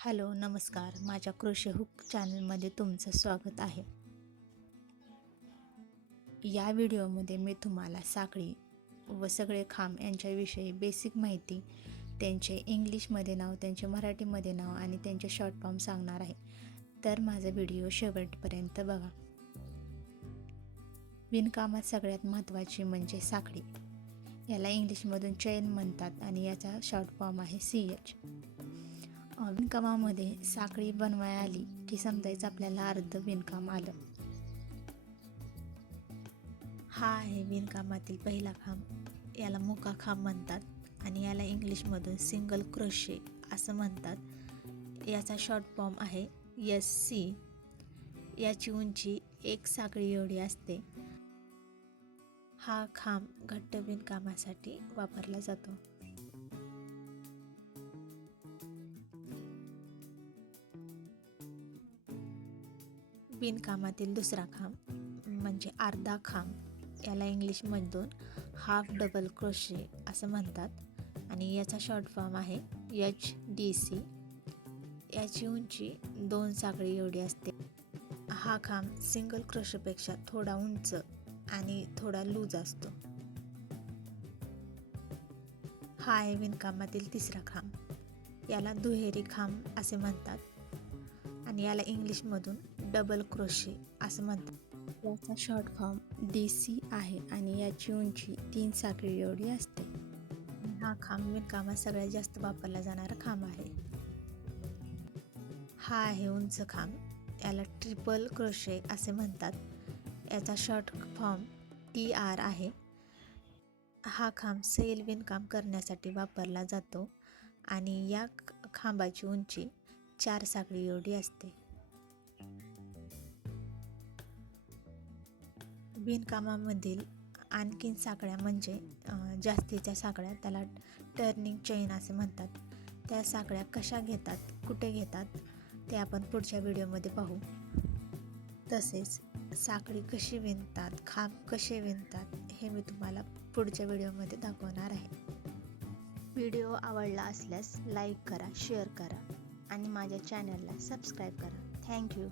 Hello नमस्कार, माझ्या कृषी हुक चॅनलमध्ये तुमचं स्वागत आहे. या व्हिडिओमध्ये मी तुम्हाला साखळी व सगळे खांब यांच्याविषयी बेसिक माहिती, त्यांचे इंग्लिशमध्ये नाव, त्यांचे मराठीमध्ये नाव आणि त्यांचे शॉर्ट फॉर्म सांगणार आहे. तर माझा व्हिडिओ शेवटपर्यंत बघा. विणकामात सगळ्यात महत्त्वाची म्हणजे साखळी. याला इंग्लिशमधून चैन म्हणतात आणि याचा शॉर्ट फॉर्म आहे CH. विणकामामध्ये साखळी बनवायला आली की समजायचं आपल्याला अर्ध विणकाम आलं. हा आहे विणकामातील पहिला खांब. याला मुका खांब म्हणतात आणि याला इंग्लिशमधून सिंगल क्रोशे असं म्हणतात. याचा शॉर्ट फॉर्म आहे SC. याची उंची 1 साखळी एवढी असते. हा खांब घट्ट विणकामासाठी वापरला जातो. विणकामातील दुसरा खांब म्हणजे अर्धा खांब. याला इंग्लिशमधून हाफ डबल क्रोशे असं म्हणतात आणि याचा शॉर्ट फॉर्म आहे HDC. याची उंची 2 साखळी एवढी असते. हा खांब सिंगल क्रोशेपेक्षा थोडा उंच आणि थोडा लूज असतो. हा आहे विणकामातील तिसरा खांब. याला दुहेरी खांब असे म्हणतात आणि याला इंग्लिशमधून डबल क्रोशे असं म्हणतात. याचा शॉर्ट फॉर्म DC आहे आणि याची उंची 3 साखळी एवढी असते. हा खांब विणकामात सगळ्यात जास्त वापरला जाणारा खांब आहे. हा आहे उंच खांब. याला ट्रिपल क्रोशे असे म्हणतात. याचा शॉर्ट फॉर्म TR आहे. हा खांब सैल विणकाम करण्यासाठी वापरला जातो आणि या खांबाची उंची 4 साखळी एवढी असते. विणकामामधील आणखीन साखळ्या म्हणजे जास्तीच्या साखळ्या, त्याला टर्निंग चेन असे म्हणतात. त्या साखळ्या कशा घेतात, कुठे घेतात ते आपण पुढच्या व्हिडिओमध्ये पाहू. तसेच साखळी कशी विणतात, खांब कसे विणतात हे मी तुम्हाला पुढच्या व्हिडिओमध्ये दाखवणार आहे. व्हिडिओ आवडला असल्यास लाईक करा, शेअर करा आणि माझ्या चॅनलला सबस्क्राईब करा. थँक्यू.